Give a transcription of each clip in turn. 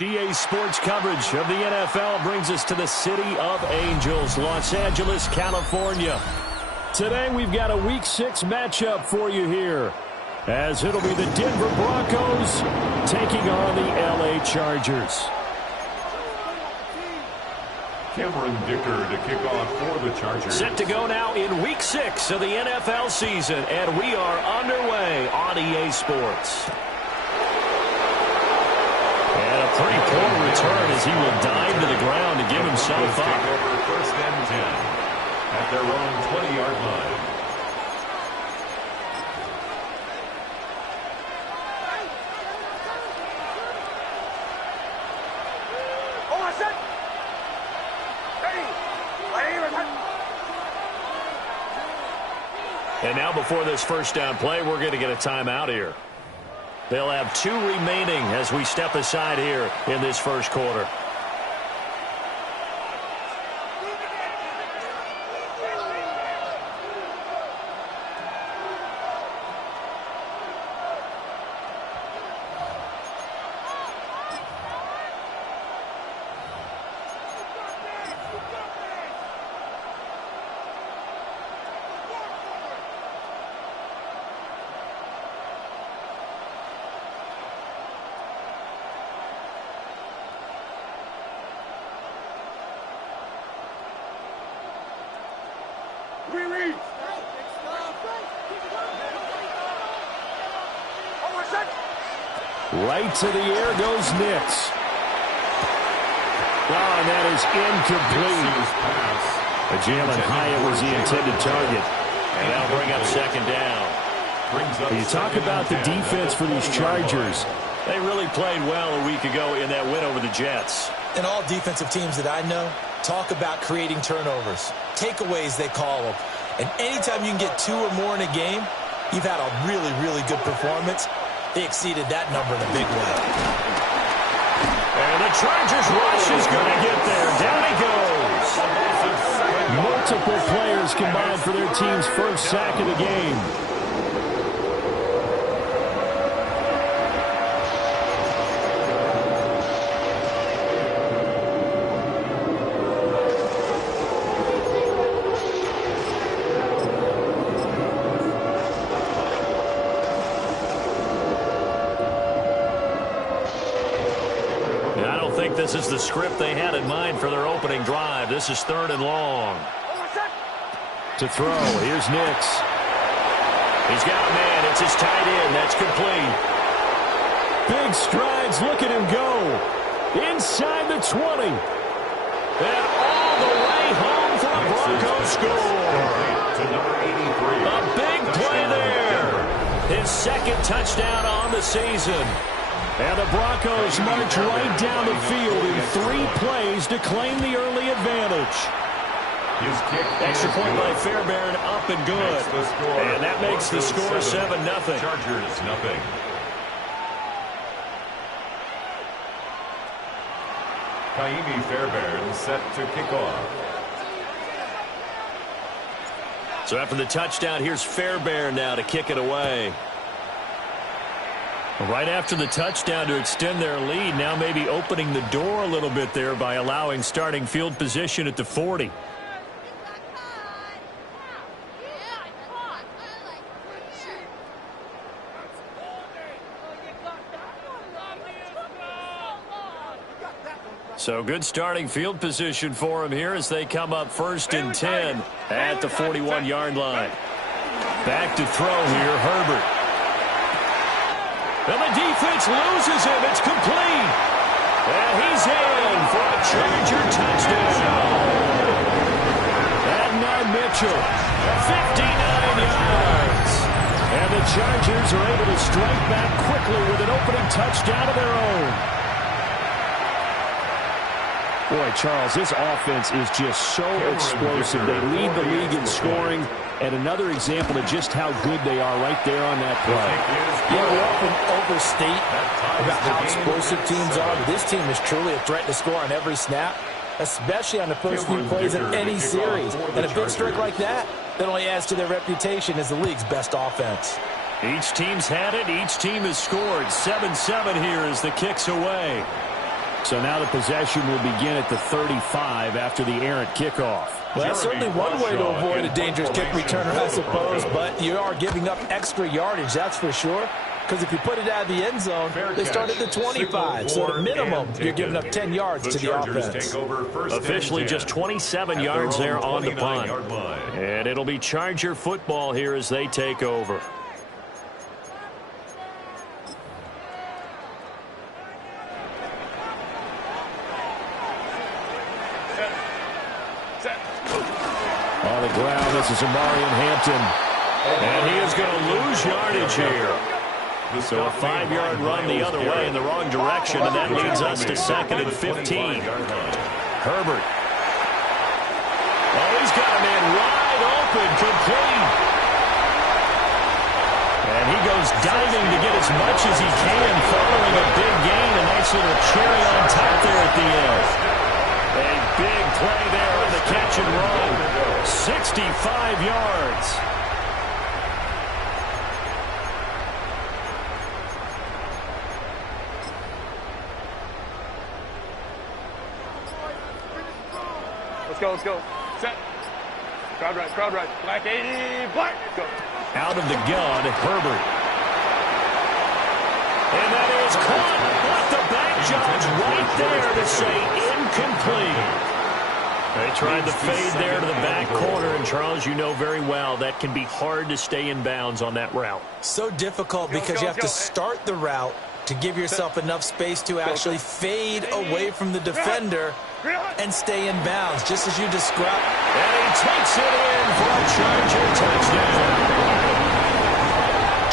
EA Sports coverage of the NFL brings us to the City of Angels, Los Angeles, California. Today we've got a Week 6 matchup for you here, as it'll be the Denver Broncos taking on the LA Chargers. Cameron Dicker to kick off for the Chargers. Set to go now in Week 6 of the NFL season, and we are underway on EA Sports. And a pretty poor return as he will dive to the ground to give himself up. Take over first and 10 at their own 20-yard line. And now before this first down play, we're going to get a timeout here. They'll have 2 remaining as we step aside here in this first quarter. Right to the air goes Nix. Oh, and that is incomplete. Jalen Hyatt was the intended target. And that'll bring up second down. You talk about the defense for these Chargers. They really played well a week ago in that win over the Jets. And all defensive teams that I know talk about creating turnovers. Takeaways, they call them. And anytime you can get 2 or more in a game, you've had a really, really good performance. They exceeded that number in a big way. And the Chargers rush is going to get there. Down he goes. Multiple players combined for their team's first sack of the game. This is the script they had in mind for their opening drive. This is 3rd and long. To throw, here's Nix. He's got a man. It's his tight end. That's complete. Big strides. Look at him go. Inside the 20. And all the way home for a Broncos score. A big play there. His second touchdown on the season. And the Broncos march right down the field in 3 plays to claim the early advantage. Extra point by Fairbairn, up and good. And that makes the score 7-0. Chargers, nothing. Kaimi Fairbairn set to kick off. So after the touchdown, here's Fairbairn now to kick it away. Right after the touchdown to extend their lead, now maybe opening the door a little bit there by allowing starting field position at the 40. So good starting field position for him here as they come up 1st and 10 at the 41-yard line. Back to throw here, Herbert. And the defense loses him. It's complete. And he's in for a Charger touchdown. And Mitchell, 59 yards. And the Chargers are able to strike back quickly with an opening touchdown of their own. Boy, Charles, this offense is just so explosive. They lead the league in scoring, and another example of just how good they are right there on that play. Yeah, we often overstate about how explosive teams are, but this team is truly a threat to score on every snap, especially on the first few plays in any series. And a big streak like that only adds to their reputation as the league's best offense. Each team's had it. Each team has scored. 7-7 here as the kick's away. So now the possession will begin at the 35 after the errant kickoff. Well, that's certainly one way to avoid a dangerous kick returner, I suppose, but you are giving up extra yardage, that's for sure. Because if you put it out of the end zone, they start at the 25. So at minimum, you're giving up 10 yards to the offense. Officially just 27 yards there on the punt. And it'll be Charger football here as they take over. On the ground, this is Amarian Hampton. And he is going to lose yardage here. So a 5-yard run the other way in the wrong direction, and that leads us to 2nd and 15. Herbert. Oh, he's got a man wide open, complete. And he goes diving to get as much as he can, following a big gain. A nice little cherry on top there at the end. A big play there on the catch and run. 65 yards. Let's go. Set. Crowd right. Black 80, black. Go. Out of the gun, Herbert. And that is caught. But the back judge right there to say incomplete. They tried the fade there to the back corner, and Charles, you know very well that can be hard to stay in bounds on that route. So difficult because you have to start the route to give yourself enough space to actually fade away from the defender and stay in bounds, just as you described. And he takes it in for a Charger touchdown.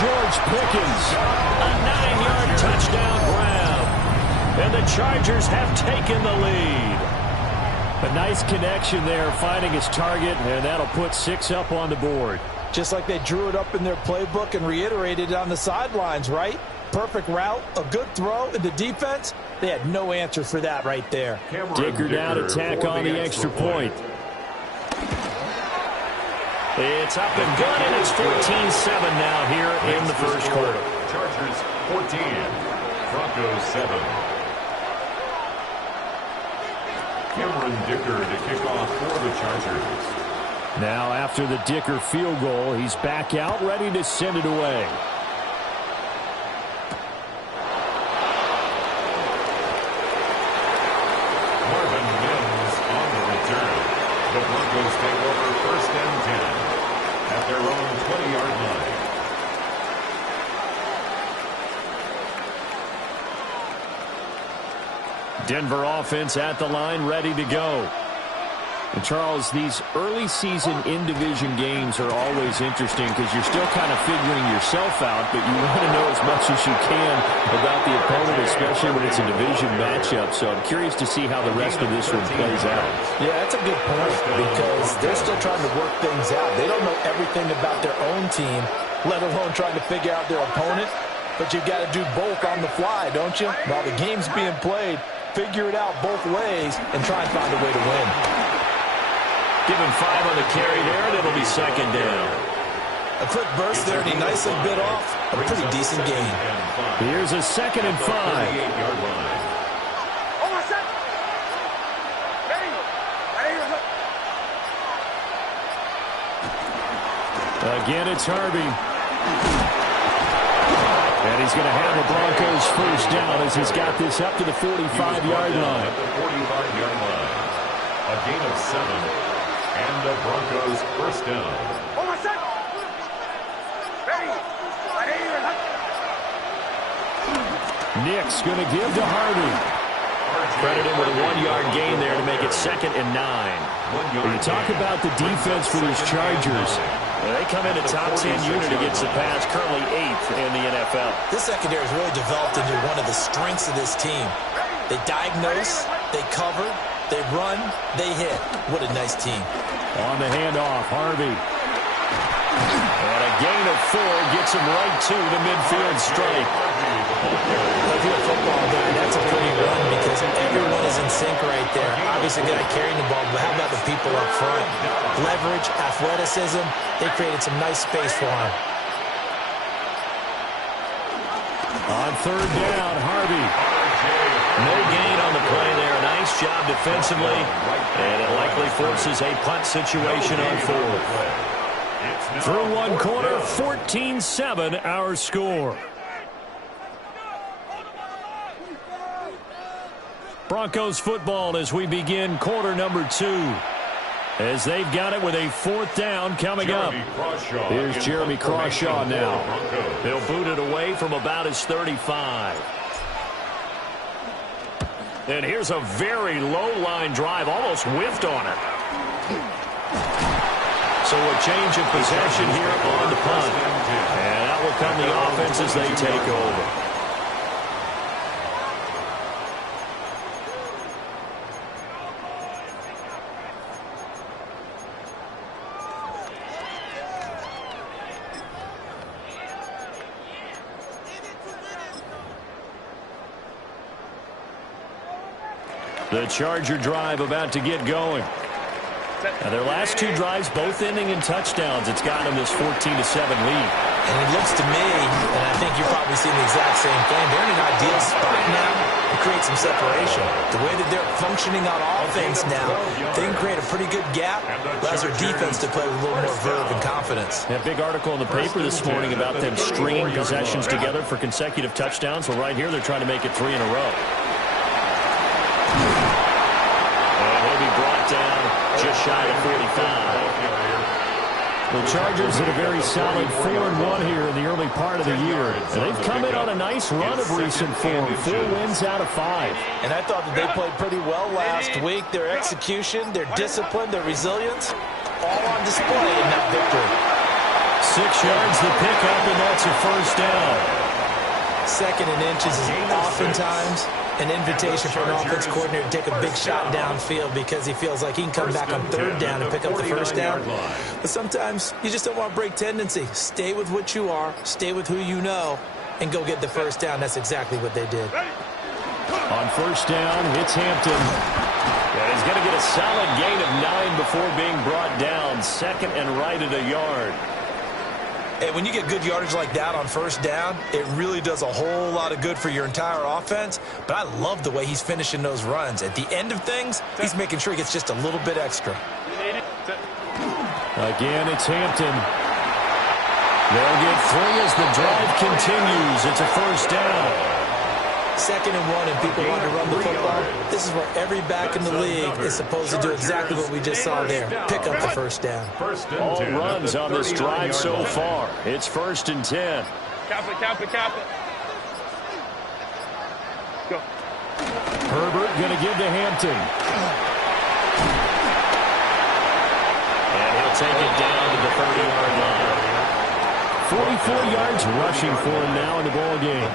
George Pickens, a 9-yard touchdown grab. And the Chargers have taken the lead. A nice connection there, finding his target, and that'll put 6 up on the board. Just like they drew it up in their playbook and reiterated it on the sidelines, right? Perfect route, a good throw, and the defense, they had no answer for that right there. Dicker down, attack on the extra point. It's up and good, and it's 14-7 now here in the first quarter. Chargers 14, Broncos 7. Cameron Dicker to kick off for the Chargers. Now after the Dicker field goal, he's back out, ready to send it away. The Broncos take over 1st and 10 at their own 20-yard line. Denver offense at the line, ready to go. And Charles, these early season in-division games are always interesting because you're still kind of figuring yourself out, but you want to know as much as you can about the opponent, especially when it's a division matchup. So I'm curious to see how the rest of this one plays out. Yeah, that's a good point because they're still trying to work things out. They don't know everything about their own team, let alone trying to figure out their opponent. But you've got to do both on the fly, don't you? While the game's being played, figure it out both ways and try and find a way to win. Give him 5 on the carry there, and it'll be 2nd down. A quick burst there, and he nicely bit off a pretty decent gain. Here's a 2nd and 5. Again, it's Harvey. And he's going to have the Broncos first down as he's got this up to the 45-yard line. At the 45-yard line. A gain of 7. And the Broncos first down. Nick's going to give to Harvey. Credit him with a 1-yard gain there to make it 2nd and 9. When you talk about the defense for these Chargers, they come in a top 10 unit against the pass, currently 8th in the NFL. This secondary has really developed into one of the strengths of this team. They diagnose, they cover, they run, they hit. What a nice team. On the handoff, Harvey. And a gain of 4 gets him right to the midfield strike. If you're a football guy, that's a pretty run because everyone is in sync right there. Obviously, the guy carrying the ball, but how about the people up front? Leverage, athleticism, they created some nice space for him. On 3rd down, Harvey. No gain on the play there. Nice job defensively. And it likely forces a punt situation on fourth. Through one quarter, 14-7 our score. Broncos football as we begin quarter number 2. As they've got it with a fourth down coming up. Here's Jeremy Crawshaw now. He'll boot it away from about his 35. And here's a very low-line drive, almost whiffed on it. So a change of possession here on the punt. And out will come the offense as they take over. The Charger drive about to get going. Now their last two drives both ending in touchdowns. It's got them this 14-7 lead. And it looks to me, and I think you're probably seeing the exact same thing, they're in an ideal spot now to create some separation. The way that they're functioning on offense now, they can create a pretty good gap, allows their defense to play with a little more verve and confidence. A big article in the paper this morning about them stringing possessions together for consecutive touchdowns. Well, right here they're trying to make it 3 in a row. Just shy of 45. The Chargers had a very solid 4-1 here in the early part of the year. And they've come in on a nice run of recent form. 4 wins out of 5. And I thought that they played pretty well last week. Their execution, their discipline, their resilience, all on display in that victory. 6 yards the pickup, and that's a first down. Second and inches is oftentimes an invitation for an offense coordinator to take a big shot downfield because he feels like he can come back on third down and pick up the first down. But sometimes you just don't want to break tendency. Stay with what you are, stay with who you know, and go get the first down. That's exactly what they did. On first down, it's Hampton. And he's going to get a solid gain of 9 before being brought down. Second and right at a yard. Hey, when you get good yardage like that on first down, it really does a whole lot of good for your entire offense. But I love the way he's finishing those runs. At the end of things, he's making sure he gets just a little bit extra. Again, it's Hampton. They'll get 3 as the drive continues. It's a first down. 2nd and 1, and people want to run the football. This is where every back in the league is supposed to do exactly what we just saw there. Pick up the first down. All runs on this drive so far. It's 1st and 10. Cap it. Go. Herbert going to give to Hampton. And he'll take it down to the 30-yard line. 44 yards rushing for him now in the ball game.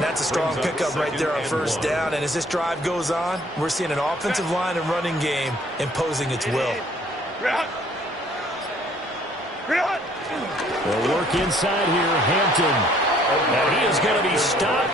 That's a strong pickup right there on first down. And as this drive goes on, we're seeing an offensive line and running game imposing its will. They'll work inside here. Hampton. And he is going to be stopped.